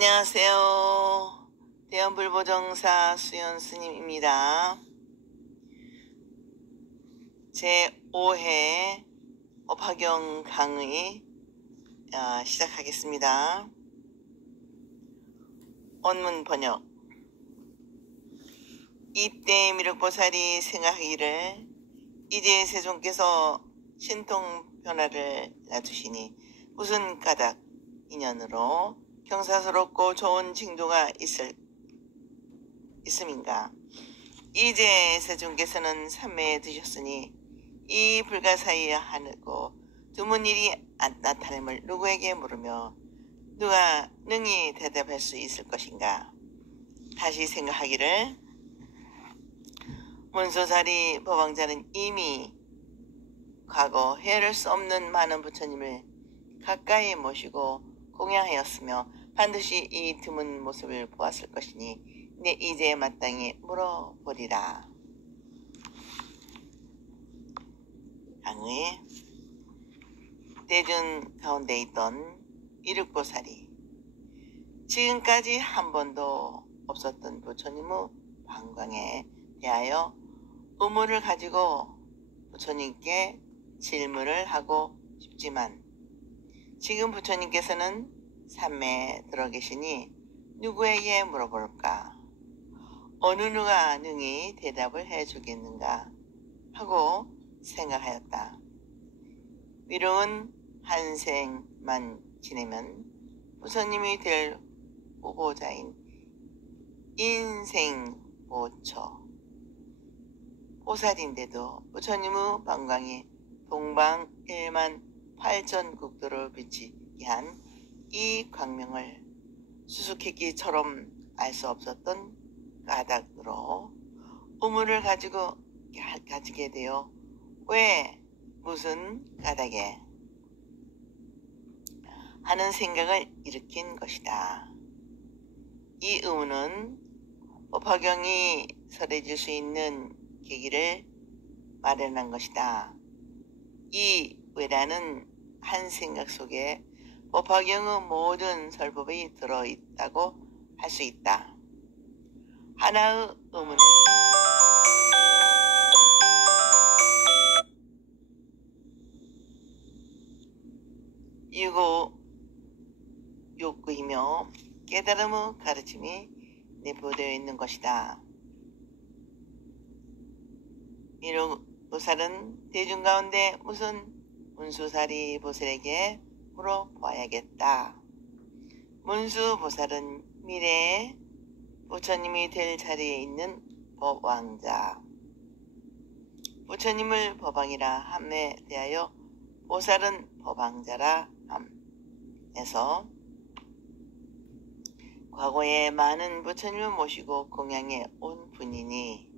안녕하세요. 대원불보정사 수연 스님입니다. 제5회 법화경 강의 시작하겠습니다. 원문 번역. 이때 미륵보살이 생각하기를 이제 세존께서 신통변화를 놔두시니 무슨 까닭 인연으로 경사스럽고 좋은 징조가 있음인가. 이제 세존께서는 삼매에 드셨으니 이 불가사의에 하늘고 드문 일이 나타남을 누구에게 물으며 누가 능히 대답할 수 있을 것인가. 다시 생각하기를 문소사리 법왕자는 이미 과거 헤아릴 수 없는 많은 부처님을 가까이 모시고 공양하였으며 반드시 이 드문 모습을 보았을 것이니 내 이제 마땅히 물어보리라. 강의. 대중 가운데 있던 이륵보살이 지금까지 한 번도 없었던 부처님의 방광에 대하여 의문을 가지고 부처님께 질문을 하고 싶지만 지금 부처님께서는 삼매에 들어 계시니 누구에게 물어볼까? 어느 누가 능히 대답을 해주겠는가 하고 생각하였다. 미륵은 한 생만 지내면 부처님이 될 후보자인 인생보처 보살인데도 부처님의 방광이 동방 1만 8천 국도를 비치게 한 이 광명을 수수께끼처럼 알 수 없었던 까닭으로 의문을 가지게 되어 왜 무슨 까닭에 하는 생각을 일으킨 것이다. 이 의문은 법화경이 설해질 수 있는 계기를 마련한 것이다. 이 왜라는 한 생각 속에 법화경의 모든 설법이 들어있다고 할 수 있다. 하나의 의문은 유고 욕구이며 깨달음의 가르침이 내포되어 있는 것이다. 미륵보살은 대중 가운데 무슨 문수사리 보살에게 물어봐야겠다. 문수보살은 미래에 부처님이 될 자리에 있는 법왕자. 부처님을 법왕이라 함에 대하여 보살은 법왕자라 함에서 과거에 많은 부처님을 모시고 공양해 온 분이니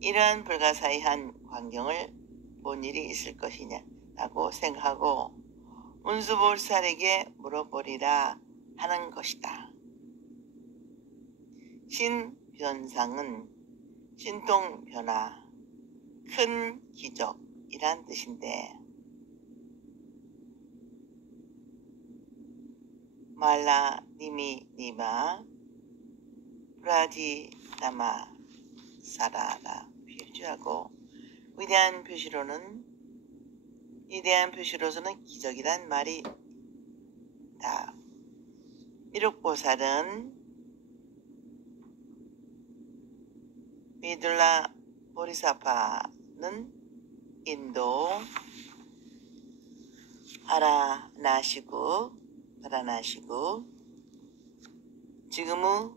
이러한 불가사의한 광경을 본 일이 있을 것이냐라고 생각하고 문수보살에게 물어보리라 하는 것이다. 신변상은 신통변화, 큰 기적이란 뜻인데 말라니미니마 브라지나마 사라라 표시하고 위대한 표시로서는 기적이란 말이 다. 미륵보살은 미둘라 보리사파는 인도 바라나시구 지금의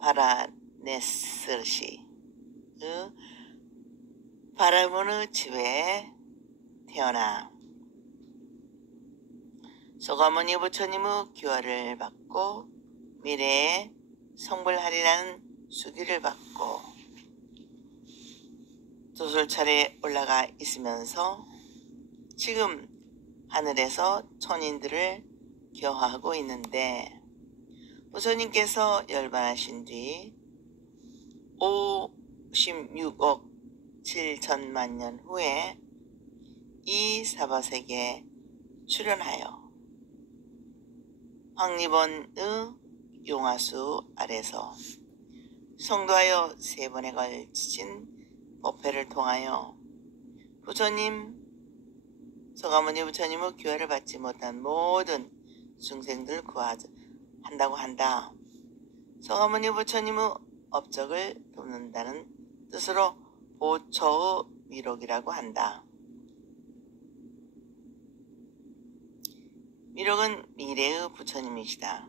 바라네스시 바라문의 집에 태어나 소가모니 부처님의 기화를 받고 미래에 성불하리라는 수기를 받고 도솔찰에 올라가 있으면서 지금 하늘에서 천인들을 교화하고 있는데 부처님께서 열반하신 뒤 56억 7천만 년 후에 이 사바세계에 출현하여 황리번의 용화수 아래서 성도하여 3번에 걸친 법회를 통하여 부처님, 서가모니 부처님의 기화를 받지 못한 모든 중생들 구한다고 한다. 서가모니 부처님의 업적을 돕는다는 뜻으로 보초의 미록이라고 한다. 미록은 미래의 부처님이시다.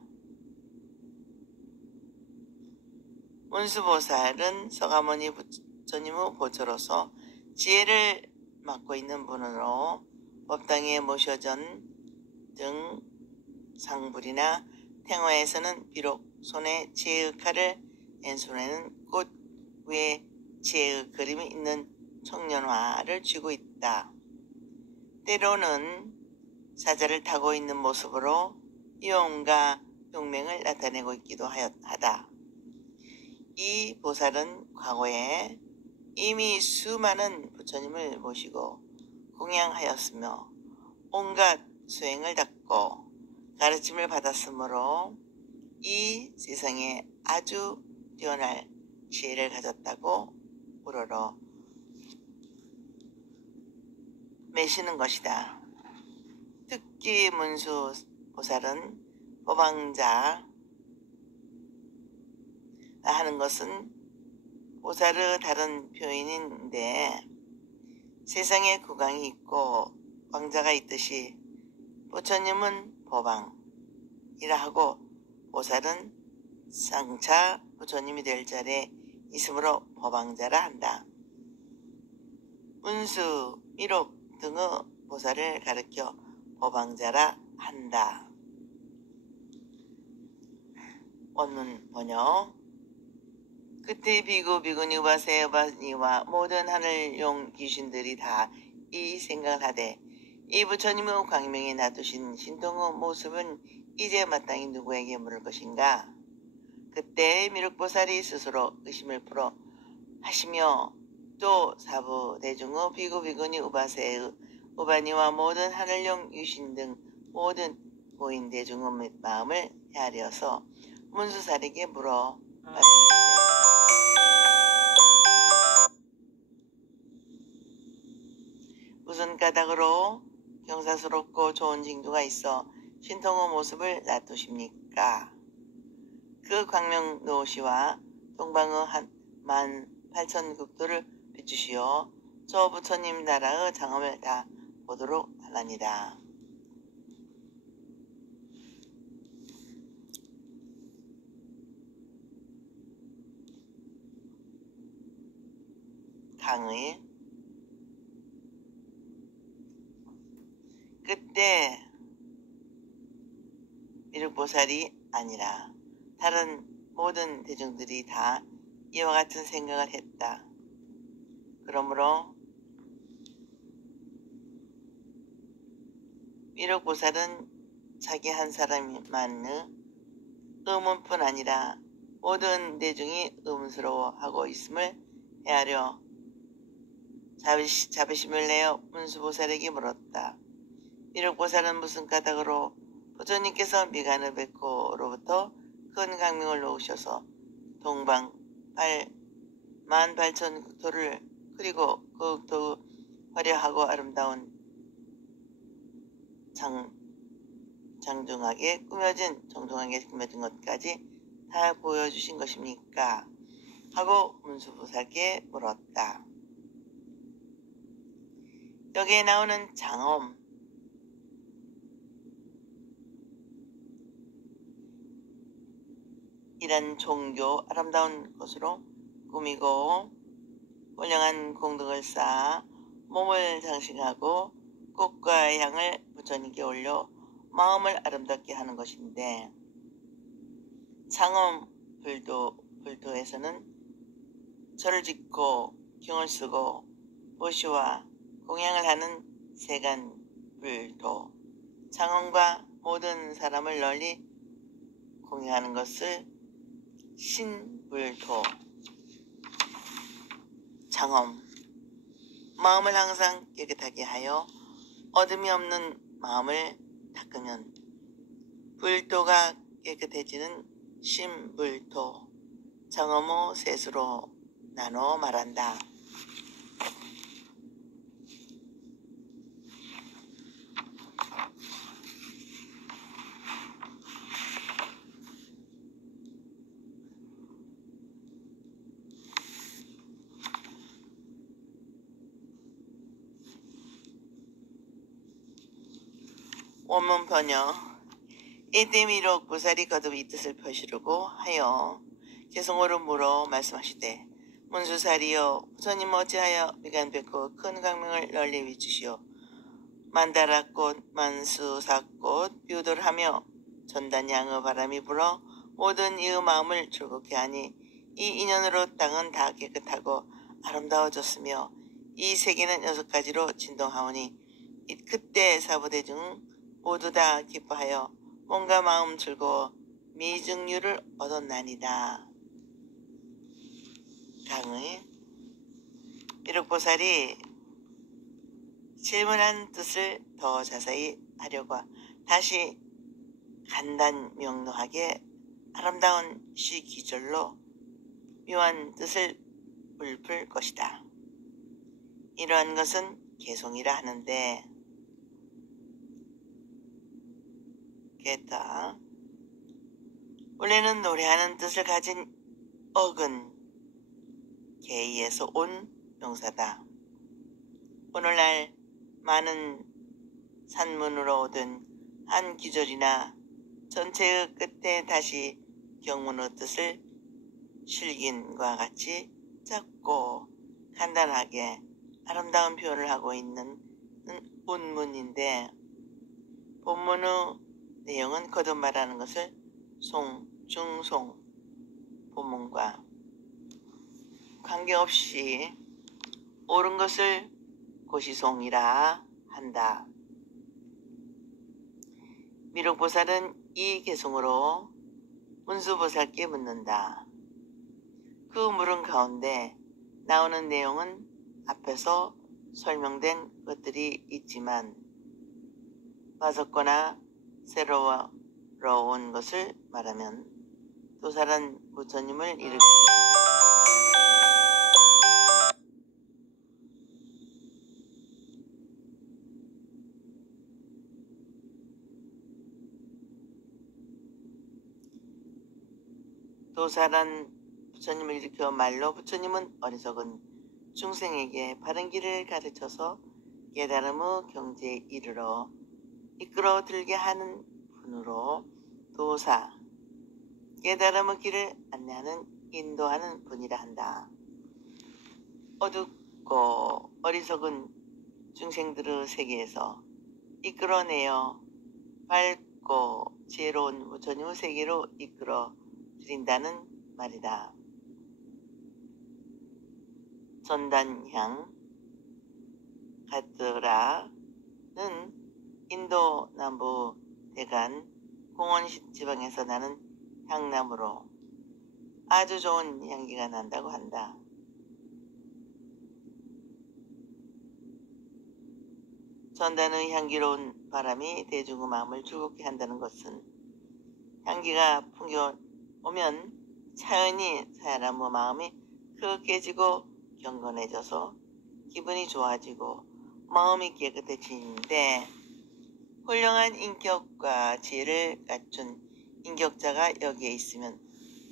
문수보살은 서가모니 부처님의 보초로서 지혜를 맡고 있는 분으로 법당에 모셔전 등 상불이나 탱화에서는 비록 손에 지혜의 칼을 왼손에는 꽃 위에 지혜의 그림이 있는 청년화를 쥐고 있다. 때로는 사자를 타고 있는 모습으로 이용과 용맹을 나타내고 있기도 하다. 이 보살은 과거에 이미 수많은 부처님을 모시고 공양하였으며 온갖 수행을 닦고 가르침을 받았으므로 이 세상에 아주 뛰어날 지혜를 가졌다고 우러러 매시는 것이다. 특히 문수 보살은 법왕자 하는 것은 보살의 다른 표현인데 세상에 국왕이 있고 왕자가 있듯이 부처님은 법왕이라 하고 보살은 상차 부처님이 될 자리에 있으므로 법왕자라 한다. 문수, 미록 등의 보살을 가리켜 법왕자라 한다. 원문 번역. 그때 비구, 비구니, 우바세, 우바니와 모든 하늘용 귀신들이 다 이 생각을 하되 이 부처님의 광명에 놔두신 신통의 모습은 이제 마땅히 누구에게 물을 것인가? 그때 미륵보살이 스스로 의심을 풀어 하시며 또 사부 대중의 비구, 비구니, 우바세의 우바니와 모든 하늘용 유신 등 모든 고인 대중의 마음을 헤아려서 문수살에게 물어 말씀하시되 무슨 까닭으로 경사스럽고 좋은 징조가 있어 신통의 모습을 놔두십니까? 그 광명 노시와 동방의 한 18,000국토를 비추시어 저 부처님 나라의 장엄을 다 보도록 하나니라. 강의. 그때 미륵보살이 아니라 다른 모든 대중들이 다 이와 같은 생각을 했다. 그러므로 미륵보살은 자기 한 사람만의 의문뿐 아니라 모든 대중이 의문스러워하고 있음을 헤아려 자비심을 내어 문수보살에게 물었다. 미륵보살은 무슨 까닭으로 부처님께서 미간의 백호로부터 큰 강명을 놓으셔서 동방 18,000국토를 그리고 그 국토의 화려하고 아름다운 장중하게 꾸며진 정중하게 꾸며진 것까지 다 보여주신 것입니까? 하고 문수보살께 물었다. 여기에 나오는 장엄 이란 종교 아름다운 것으로 꾸미고 훌륭한 공덕을 쌓아 몸을 장식하고 꽃과 향을 부처님께 올려 마음을 아름답게 하는 것인데 장엄 불도에서는 절을 짓고 경을 쓰고 보시와 공양을 하는 세간 불도 장엄과 모든 사람을 널리 공양하는 것을 신불도 장엄 마음을 항상 깨끗하게 하여 어둠이 없는 마음을 닦으면 불도가 깨끗해지는 심불도, 정어모 셋으로 나눠 말한다. 원문 번역. 이때 미륵 보살이 거듭 이 뜻을 표시르고 하여 개성어로 물어 말씀하시되, 문수사리여, 부처님 어찌하여 미간백호 큰 강명을 널리 비추시오. 만다라꽃 만수사꽃 비우돌하며 전단양의 바람이 불어 모든 이의 마음을 즐겁게 하니, 이 인연으로 땅은 다 깨끗하고 아름다워졌으며 이 세계는 6가지로 진동하오니, 그때 사부대중 모두 다 기뻐하여 몸과 마음 즐거워 미증류를 얻었나니다. 강의. 미륵보살이 질문한 뜻을 더 자세히 하려고 다시 간단 명료하게 아름다운 시기절로 묘한 뜻을 읊을 것이다. 이러한 것은 개송이라 하는데, 겠다. 원래는 노래하는 뜻을 가진 억은 개의에서 온 명사다. 오늘날 많은 산문으로 얻은 한 구절이나 전체의 끝에 다시 경문의 뜻을 실긴과 같이 짧고 간단하게 아름다운 표현을 하고 있는 운문인데, 본문의 내용은 거듭 말하는 것을 중송 본문과 관계없이 옳은 것을 고시송이라 한다. 미륵보살은 이 개송으로 문수보살께 묻는다. 그 물음 가운데 나오는 내용은 앞에서 설명된 것들이 있지만, 맞았거나 새로운 것을 말하면 도살한 부처님을 일으키고 도살한 부처님을 일으켜 말로 부처님은 어리석은 중생에게 바른 길을 가르쳐서 깨달음의 경지에 이르러 이끌어 들게 하는 분으로 도사, 깨달음의 길을 안내하는 인도하는 분이라 한다. 어둡고 어리석은 중생들의 세계에서 이끌어내어 밝고 지혜로운 부처님의 세계로 이끌어 드린다는 말이다. 전단향 가드라는 인도 남부 대간 공원 지방에서 나는 향나무로 아주 좋은 향기가 난다고 한다. 전단의 향기로운 바람이 대중의 마음을 즐겁게 한다는 것은, 향기가 풍겨오면 자연히 사람의 마음이 깨지고 경건해져서 기분이 좋아지고 마음이 깨끗해지는데, 훌륭한 인격과 지혜를 갖춘 인격자가 여기에 있으면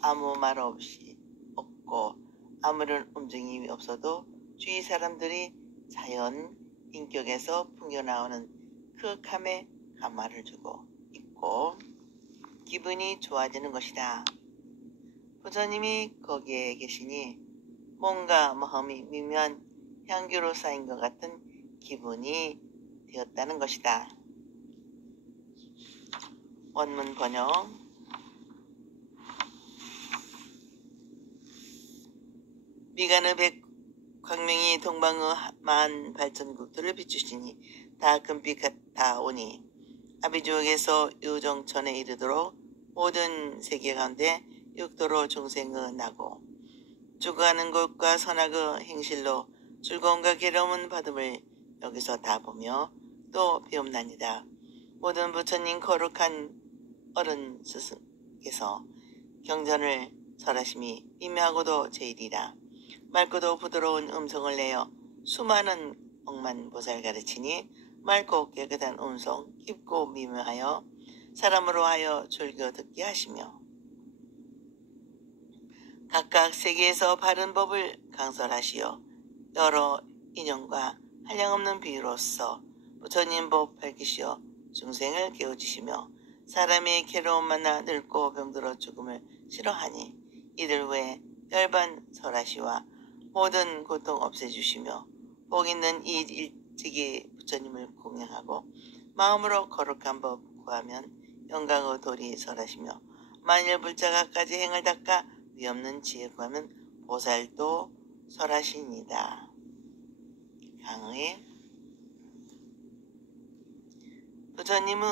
아무 말 없고 아무런 움직임이 없어도 주위 사람들이 자연 인격에서 풍겨나오는 크함에 감화를 주고 있고 기분이 좋아지는 것이다. 부처님이 거기에 계시니 뭔가 마음이 미묘한 향기로 쌓인 것 같은 기분이 되었다는 것이다. 원문 번역. 미간의 광명이 동방의 만 발전국들을 비추시니 다 금빛 같아오니, 아비주옥에서 유정천에 이르도록 모든 세계 가운데 육도로 중생의 나고 죽어가는 곳과 선악의 행실로 즐거움과 괴로움은 받음을 여기서 다 보며 또 배움나니다. 모든 부처님 거룩한 어른 스승께서 경전을 설하심이 미묘하고도 제일이라. 맑고도 부드러운 음성을 내어 수많은 억만보살 가르치니 맑고 깨끗한 음성 깊고 미묘하여 사람으로 하여 즐겨 듣게 하시며 각각 세계에서 바른 법을 강설하시어 여러 인연과 한량없는 비유로서 부처님 법 밝히시어 중생을 깨우치시며 사람의 괴로움 만나 늙고 병들어 죽음을 싫어하니 이들 외에 열반 설하시와 모든 고통 없애주시며 복 있는 이 일찍이 부처님을 공양하고 마음으로 거룩한 법 구하면 영광의 도리 설하시며 만일 불자가까지 행을 닦아 위없는 지혜 구하면 보살도 설하시니다. 강의 부처님의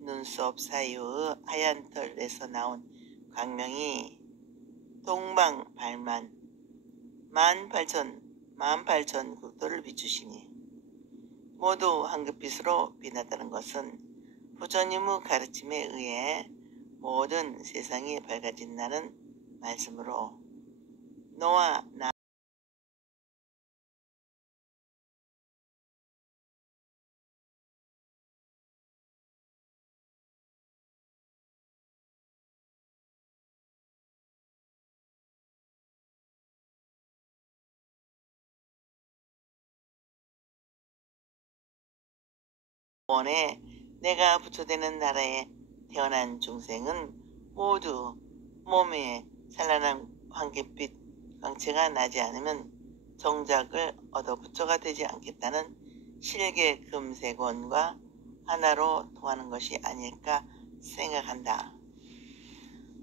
눈썹 사이의 하얀 털에서 나온 광명이 동방 발만 18,000 국도를 비추시니 모두 황급빛으로 빛났다는 것은 부처님의 가르침에 의해 모든 세상이 밝아진다는 말씀으로 너와 나 원에 내가 부처되는 나라에 태어난 중생은 모두 몸에 찬란한 황금빛 광채가 나지 않으면 정작을 얻어 부처가 되지 않겠다는 실계 금세권과 하나로 통하는 것이 아닐까 생각한다.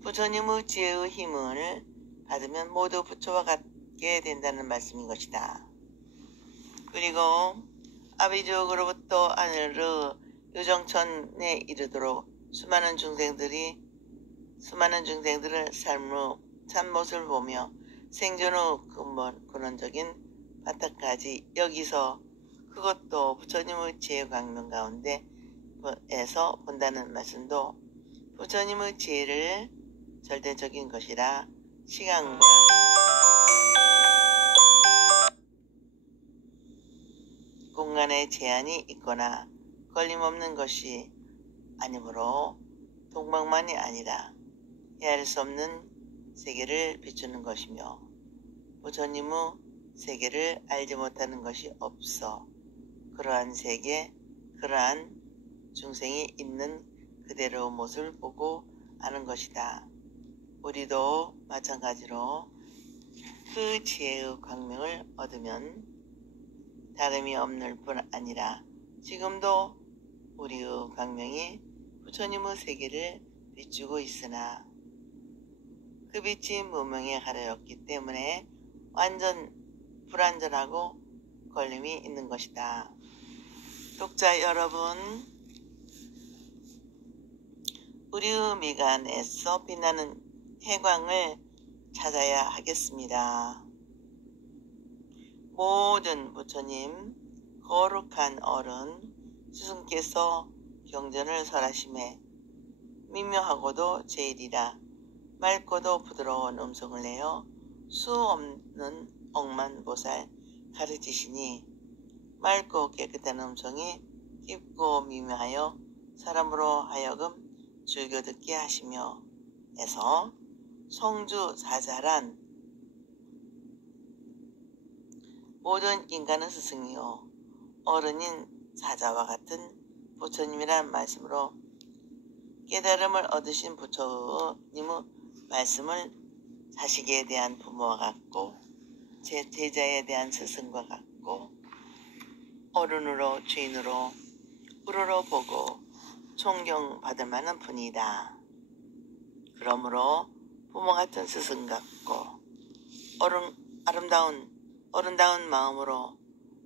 부처님의 지혜의 힘을 받으면 모두 부처와 같게 된다는 말씀인 것이다. 그리고 아비족으로부터 하늘의 유정천에 이르도록 수많은 중생들을 삶의 참모습을 보며 생존의 근원적인 바탕까지 여기서 그것도 부처님의 지혜 광명 가운데에서 본다는 말씀도 부처님의 지혜를 절대적인 것이라 시간과 공간에 제한이 있거나 걸림없는 것이 아니므로 동방만이 아니라 헤아릴 수 없는 세계를 비추는 것이며 부처님의 세계를 알지 못하는 것이 없어 그러한 세계, 그러한 중생이 있는 그대로의 모습을 보고 아는 것이다. 우리도 마찬가지로 그 지혜의 광명을 얻으면 다름이 없는 뿐 아니라 지금도 우리의 광명이 부처님의 세계를 비추고 있으나 그 빛이 무명에 가려졌기 때문에 완전 불완전하고 걸림이 있는 것이다. 독자 여러분, 우리의 미간에서 빛나는 해광을 찾아야 하겠습니다. 모든 부처님 거룩한 어른 스승께서 경전을 설하심에 미묘하고도 제일이라 맑고도 부드러운 음성을 내어 수 없는 억만보살 가르치시니 맑고 깨끗한 음성이 깊고 미묘하여 사람으로 하여금 즐겨 듣게 하시며 해서 성주사자란 모든 인간은 스승이요 어른인 사자와 같은 부처님이란 말씀으로 깨달음을 얻으신 부처님의 말씀을 자식에 대한 부모와 같고 제자에 대한 스승과 같고 어른으로 주인으로 우러러 보고 존경받을 만한 분이다. 그러므로 부모 같은 스승 같고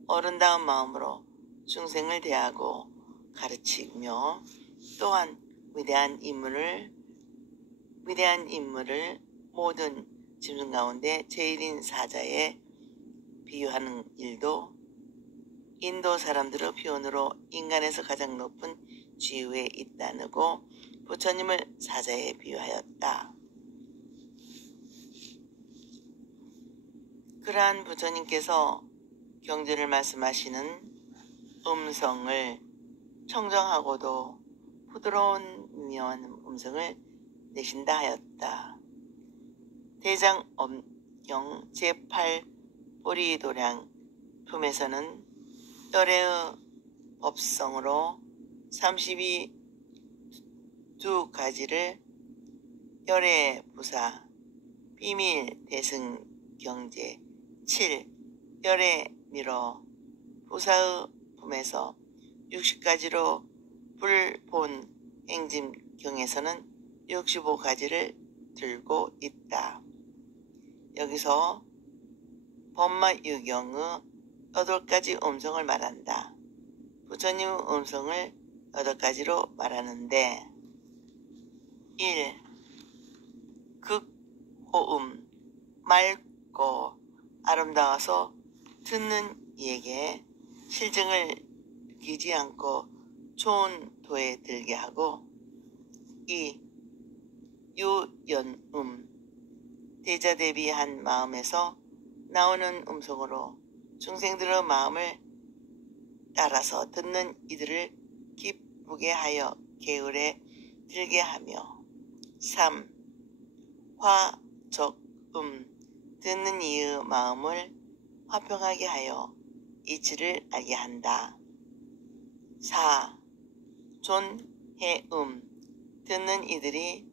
어른다운 마음으로 중생을 대하고 가르치며 또한 위대한 인물을 모든 짐승 가운데 제일인 사자에 비유하는 일도 인도 사람들의 표현으로 인간에서 가장 높은 지위에 있다고 부처님을 사자에 비유하였다. 그러한 부처님께서 경전을 말씀하시는 음성을 청정하고도 부드러운 미묘한 음성을 내신다 하였다. 대장엄경 제8보리도량 품에서는 열애의 법성으로 32가지를 열애부사 비밀 대승경제 7 열애미러 부사의 품에서 60가지로 불본 행짐경에서는 65가지를 들고 있다. 여기서 법마유경의 8가지 음성을 말한다. 부처님의 음성을 8가지로 말하는데 1. 극호음 맑고 아름다워서 듣는 이에게 실증을 느끼지 않고 좋은 도에 들게 하고 2. 유연음 대자대비한 마음에서 나오는 음성으로 중생들의 마음을 따라서 듣는 이들을 기쁘게 하여 계율에 들게 하며 3. 화적음 듣는 이의 마음을 화평하게 하여 이치를 알게 한다. 4. 존해음 듣는 이들이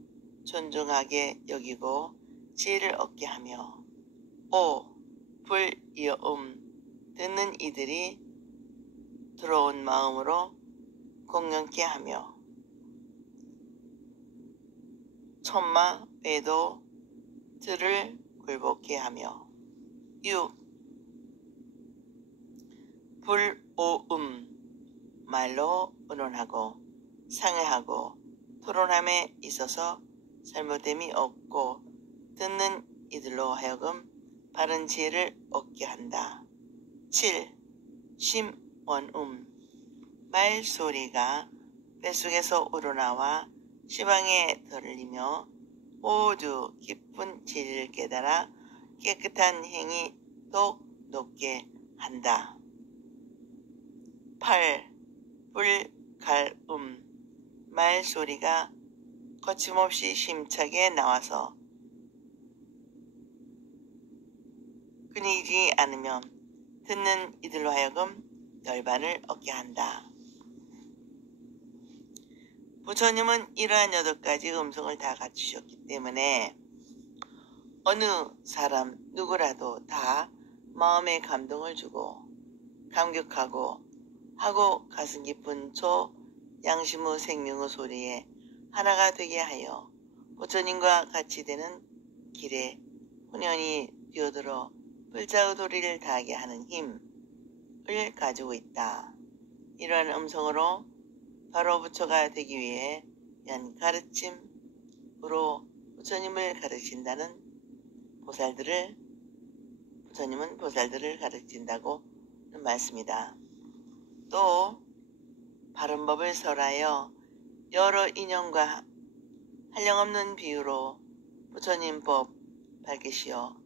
존중하게 여기고 지혜를 얻게 하며 5. 불여음 듣는 이들이 들어온 마음으로 공연케 하며 천마 외도 들을 굴복케 하며 6. 불오음 말로 의논하고 상회하고 토론함에 있어서 잘못됨이 없고 듣는 이들로 하여금 바른 지혜를 얻게 한다. 7. 심원음 말소리가 뱃속에서 우러나와 시방에 들리며 모두 깊은 진리를 깨달아 깨끗한 행위 독 높게 한다. 8. 불갈음 말소리가 거침없이 심차게 나와서 끊이지 않으면 듣는 이들로 하여금 열반을 얻게 한다. 부처님은 이러한 8가지 음성을 다 갖추셨기 때문에 어느 사람 누구라도 다 마음에 감동을 주고 감격하고 하고 가슴 깊은 초 양심의 생명의 소리에 하나가 되게 하여 부처님과 같이 되는 길에 혼연히 뛰어들어 불자의 도리를 다하게 하는 힘을 가지고 있다. 이러한 음성으로 바로 부처가 되기 위해 위한 가르침으로 부처님을 가르친다는 부처님은 보살들을 가르친다고 말씀이다. 또 바른 법을 설하여 여러 인연과 한량없는 비유로 부처님 법 밝히시어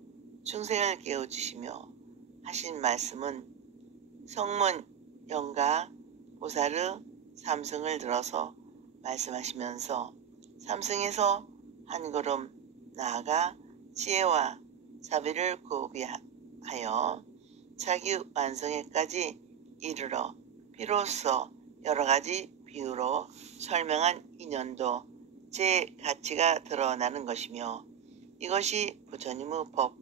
중생을 깨우치시며 하신 말씀은 성문 영가 보살의 삼승을 들어서 말씀하시면서 삼승에서 한 걸음 나아가 지혜와 사비를 구비하여 자기 완성에까지 이르러 비로소 여러가지 비유로 설명한 인연도 제 가치가 드러나는 것이며 이것이 부처님의 법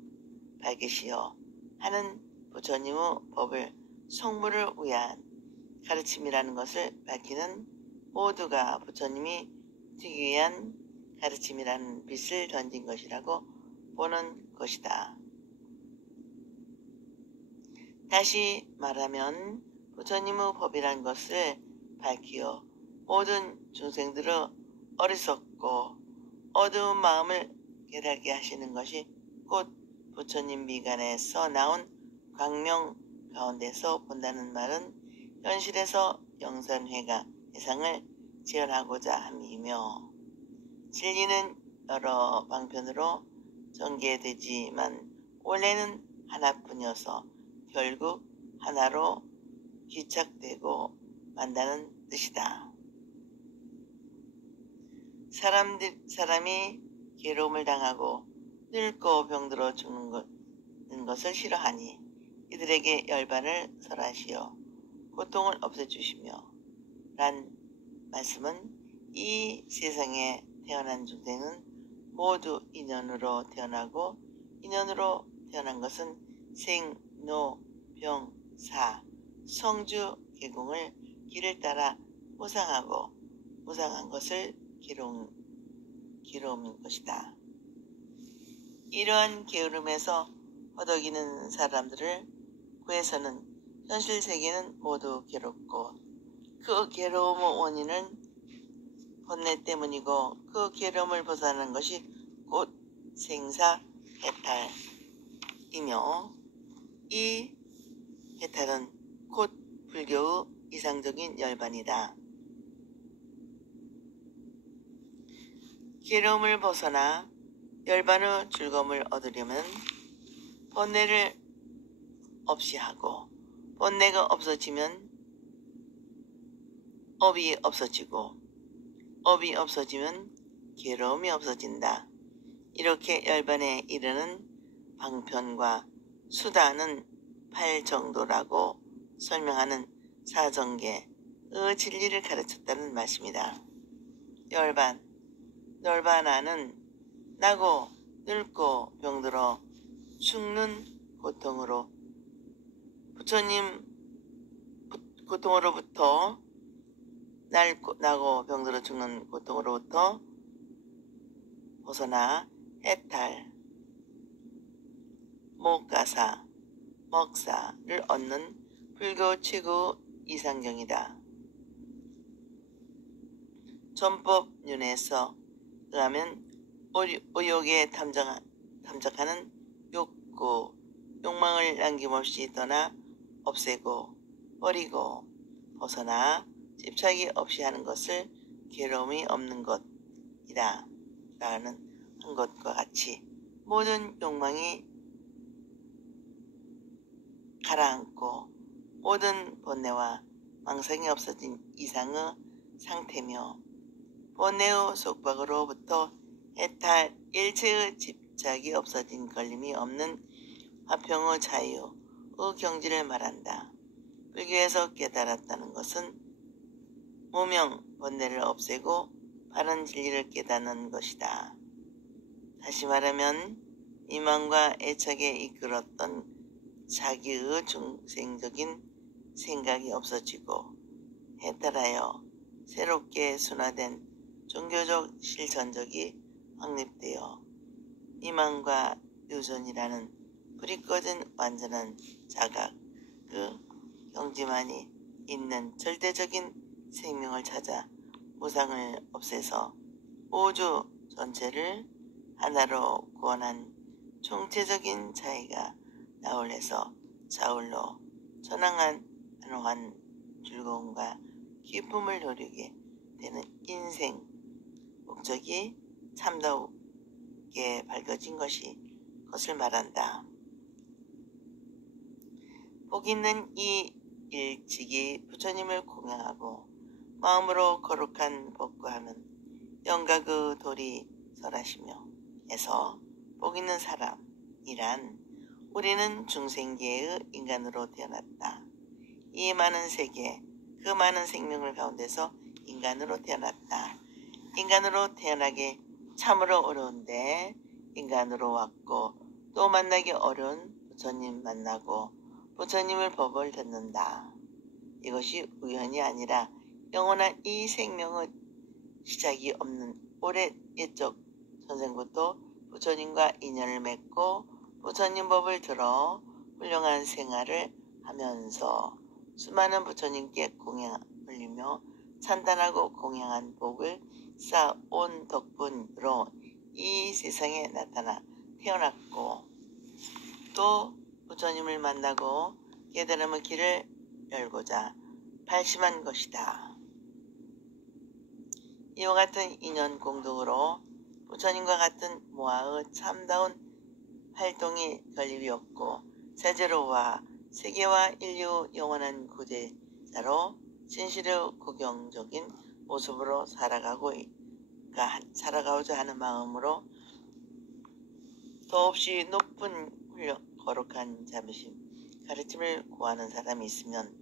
밝히시어 하는 부처님의 법을 성물을 위한 가르침이라는 것을 밝히는 모두가 부처님이 되기 위한 가르침이라는 빛을 던진 것이라고 보는 것이다. 다시 말하면 부처님의 법이란 것을 밝히어 모든 중생들의 어리석고 어두운 마음을 깨닫게 하시는 것이 곧 부처님 미간에서 나온 광명 가운데서 본다는 말은 현실에서 영산회가 해상을 지연하고자 함이며 진리는 여러 방편으로 전개되지만 원래는 하나뿐이어서 결국 하나로 귀착되고 만다는 뜻이다. 사람이 괴로움을 당하고 늙고 병들어 죽는 것을 싫어하니 이들에게 열반을 설하시어 고통을 없애주시며 란 말씀은 이 세상에 태어난 중생은 모두 인연으로 태어나고 인연으로 태어난 것은 생, 노, 병, 사, 성주, 계공을 길을 따라 무상하고 무상한 것을 괴로움인 것이다. 이러한 게으름에서 허덕이는 사람들을 구해서는 현실 세계는 모두 괴롭고 그 괴로움의 원인은 번뇌 때문이고 그 괴로움을 벗어나는 것이 곧 생사 해탈이며 이 해탈은 곧 불교의 이상적인 열반이다. 괴로움을 벗어나 열반의 즐거움을 얻으려면 번뇌를 없이 하고 번뇌가 없어지면 업이 없어지고 업이 없어지면 괴로움이 없어진다. 이렇게 열반에 이르는 방편과 수단은 8정도라고 설명하는 사정계의 진리를 가르쳤다는 말씀이다. 열반하는 나고 늙고 병들어 죽는 고통으로 고통으로부터 나고 병들어 죽는 고통으로부터 벗어나 해탈, 먹사를 얻는 불교 최고 이상경이다. 전법윤에서 의하면 오욕에 탐적하는 욕망을 남김없이 떠나 없애고 버리고 벗어나 집착이 없이 하는 것을 괴로움이 없는 것이다 라는 한 것과 같이 모든 욕망이 가라앉고 모든 번뇌와 망상이 없어진 이상의 상태며 번뇌의 속박으로부터 해탈 일체의 집착이 없어진 걸림이 없는 화평의 자유의 경지를 말한다. 불교에서 깨달았다는 것은 무명 번뇌를 없애고 바른 진리를 깨닫는 것이다. 다시 말하면 이망과 애착에 이끌었던 자기의 중생적인 생각이 없어지고 해탈하여 새롭게 순화된 종교적 실천적이 확립되어 이망과 유전이라는 불이 꺼진 완전한 자각, 그 경지만이 있는 절대적인 생명을 찾아 무상을 없애서 우주 전체를 하나로 구원한 총체적인 자의가 나올래서 자울로 전항한 안호한 즐거움과 기쁨을 누리게 되는 인생 목적이 참다우게 밝혀진 것을 말한다. 복 있는 이 일찍이 부처님을 공양하고 마음으로 거룩한 복구하면 영각의 돌이 설하시며 해서 복 있는 사람이란 우리는 중생계의 인간으로 태어났다. 이 많은 세계, 그 많은 생명을 가운데서 인간으로 태어났다. 인간으로 태어나기 참으로 어려운데 인간으로 왔고 또 만나기 어려운 부처님 만나고 부처님을 법을 듣는다. 이것이 우연이 아니라 영원한 이 생명의 시작이 없는 오래 옛적 전생부터 부처님과 인연을 맺고 부처님 법을 들어 훌륭한 생활을 하면서 수많은 부처님께 공양 올리며 찬탄하고 공양한 복을 쌓아온 덕분으로 이 세상에 나타나 태어났고 또 부처님을 만나고 깨달음의 길을 열고자 발심한 것이다. 이와 같은 인연 공덕으로 부처님과 같은 모아의 참다운 활동이 결립이었고 세제로와 세계와 인류 영원한 구제자로 진실의 구경적인 모습으로 살아가고자 하는 마음으로 더없이 높은 거룩한 자비심, 가르침을 구하는 사람이 있으면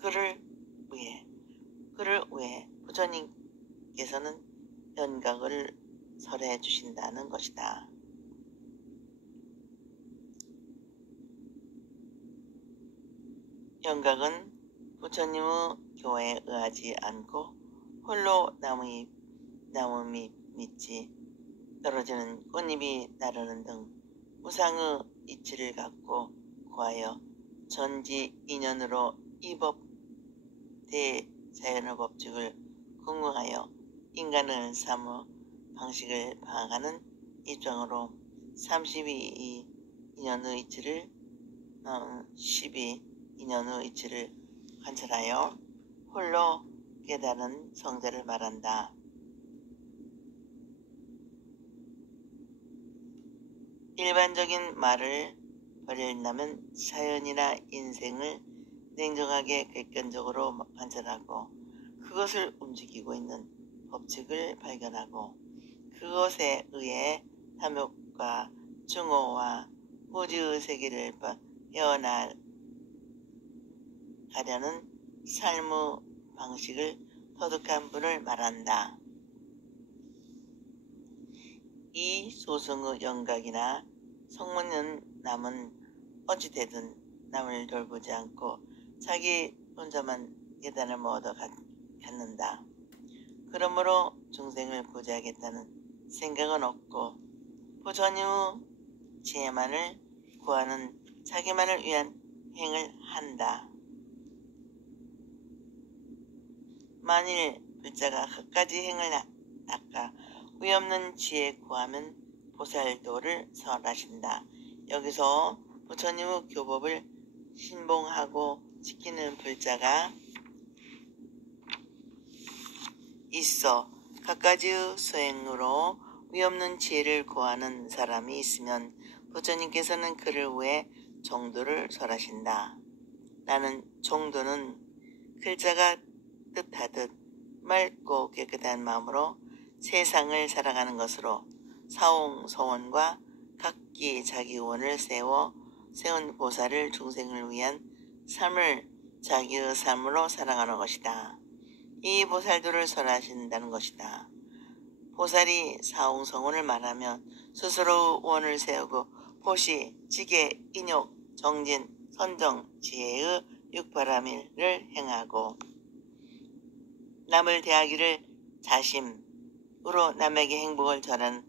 그를 위해 부처님께서는 연각을 설해 주신다는 것이다. 연각은 부처님의 교화에 의하지 않고 홀로 나무잎 밑이 떨어지는 꽃잎이 나르는 등 무상의 이치를 갖고 구하여 전지 인연으로 이법 대자연의 법칙을 궁금하여 인간을 삼어 방식을 파악하는 입장으로 12인연의 이치를 관찰하여 홀로 깨달은 성자를 말한다. 일반적인 말을 버린다면 사연이나 인생을 냉정하게 객관적으로 관찰하고 그것을 움직이고 있는 법칙을 발견하고 그것에 의해 탐욕과 증오와 후지의 세계를 헤어나가려는 삶의 방식을 터득한 분을 말한다. 이 소승의 연각이나 성문은 남은 어찌되든 남을 돌보지 않고 자기 혼자만 깨달음을 얻어 갖는다. 그러므로 중생을 구제하겠다는 생각은 없고 부처님의 지혜만을 구하는 자기만을 위한 행을 한다. 만일 불자가 그까지 행을 닦아 위없는 지혜 구하면 보살도를 설하신다. 여기서 부처님의 교법을 신봉하고 지키는 불자가 있어 갖가지의 수행으로 위없는 지혜를 구하는 사람이 있으면 부처님께서는 그를 위해 정도를 설하신다. 나는 정도는 글자가 뜻하듯 맑고 깨끗한 마음으로 세상을 살아가는 것으로 사홍서원과 각기 자기 원을 세운 보살을 중생을 위한 삶을 자기의 삶으로 살아가는 것이다. 이 보살들을 설하신다는 것이다. 보살이 사홍성원을 말하면 스스로 원을 세우고 포시, 지계, 인욕, 정진, 선정, 지혜의 육바라밀을 행하고 남을 대하기를 자심으로 남에게 행복을 전하는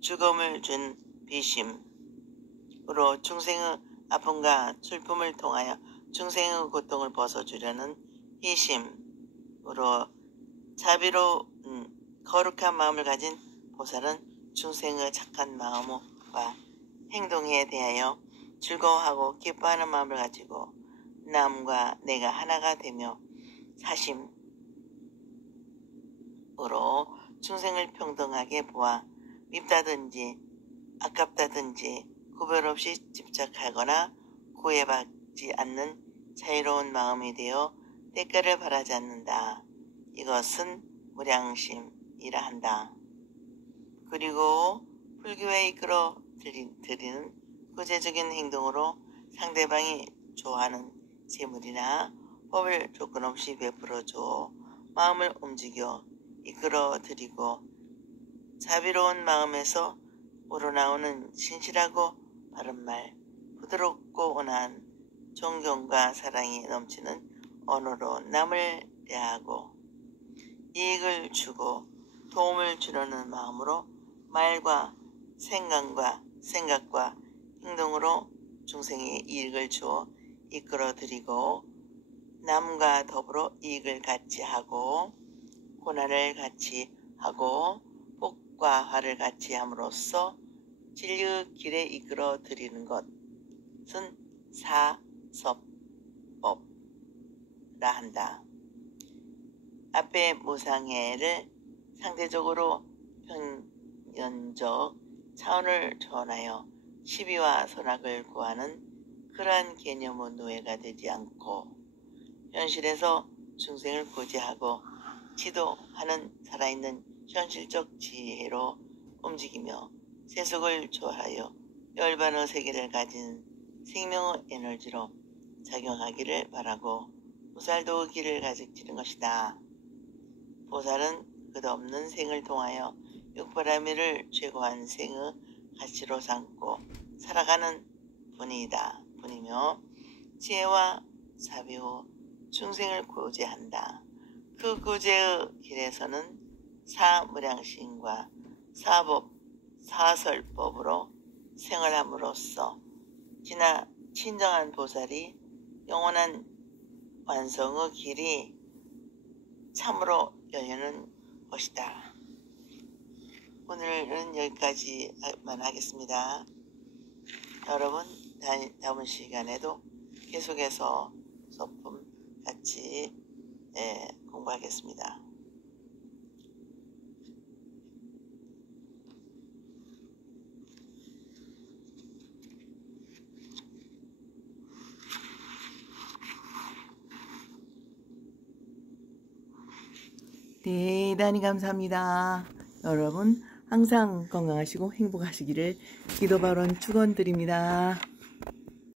죽음을 준 비심으로 중생의 아픔과 슬픔을 통하여 중생의 고통을 벗어주려는 희심으로 자비로운 거룩한 마음을 가진 보살은 중생의 착한 마음과 행동에 대하여 즐거워하고 기뻐하는 마음을 가지고 남과 내가 하나가 되며 사심으로 중생을 평등하게 보아 밉다든지 아깝다든지 구별 없이 집착하거나 구애받지 않는 자유로운 마음이 되어 대가를 바라지 않는다. 이것은 무량심이라 한다. 그리고 불교에 이끌어 드리는 구제적인 행동으로 상대방이 좋아하는 재물이나 법을 조건 없이 베풀어줘 마음을 움직여 이끌어 드리고 자비로운 마음에서 우러나오는 신실하고 바른말, 부드럽고 온화한 존경과 사랑이 넘치는 언어로 남을 대하고 이익을 주고 도움을 주려는 마음으로 말과 생각과 행동으로 중생에 이익을 주어 이끌어드리고 남과 더불어 이익을 같이 하고 고난을 같이 하고 복과 화를 같이 함으로써 진리의 길에 이끌어드리는 것은 사섭법이라 한다. 앞에 무상해를 상대적으로 평면적 차원을 초월하여 시비와 선악을 구하는 그러한 개념의 노예가 되지 않고 현실에서 중생을 구제하고 지도하는 살아있는 현실적 지혜로 움직이며 세속을 초월하여 열반의 세계를 가진 생명의 에너지로 작용하기를 바라고 보살도의 길을 가득지는 것이다. 보살은 끝없는 생을 통하여 육바라밀을 최고한 생의 가치로 삼고 살아가는 분이며 지혜와 사비로 중생을 구제한다. 그 구제의 길에서는 사무량심과 사법, 사설법으로 생활함으로써 진정한 보살이 영원한 완성의 길이 참으로 열리는 것이다. 오늘은 여기까지만 하겠습니다. 여러분 다음 시간에도 계속해서 소품 같이 공부하겠습니다. 대단히 감사합니다. 여러분 항상 건강하시고 행복하시기를 기도발언 축원드립니다.